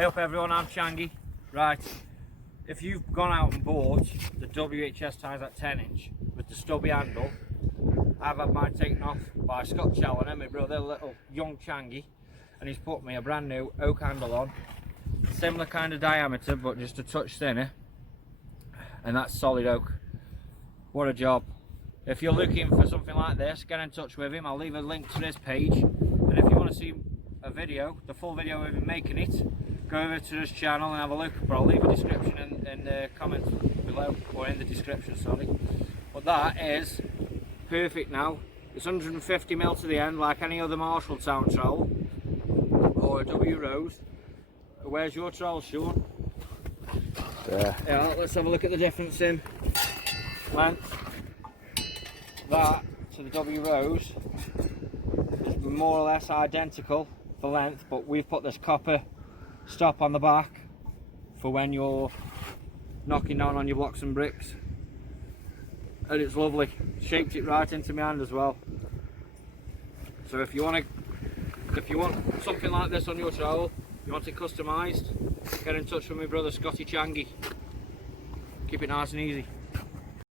Hey up everyone, I'm Changy. Right, if you've gone out and bought the WHS tyres at 10" with the stubby handle, I've had mine taken off by Scott Challoner, my brother, little young Changy, and he's put me a brand new oak handle on. Similar kind of diameter, but just a touch thinner, and that's solid oak. What a job. If you're looking for something like this, get in touch with him. I'll leave a link to his page, and if you want to see a video, the full video of him making it, go over to his channel and have a look. But I'll leave a description in the comments below, or in the description, sorry. But that is perfect now. It's 150mm to the end, like any other Marshalltown trowel or a W Rose. Where's your trowel, Sean? There. Yeah, let's have a look at the difference in length. That to the W Rose is more or less identical for length, but we've put this copper stop on the back for when you're knocking down on your blocks and bricks, and it's lovely. Shaped it right into my hand as well. So if you want something like this on your trowel, you want it customised, get in touch with my brother Scotty Changy. Keep it nice and easy.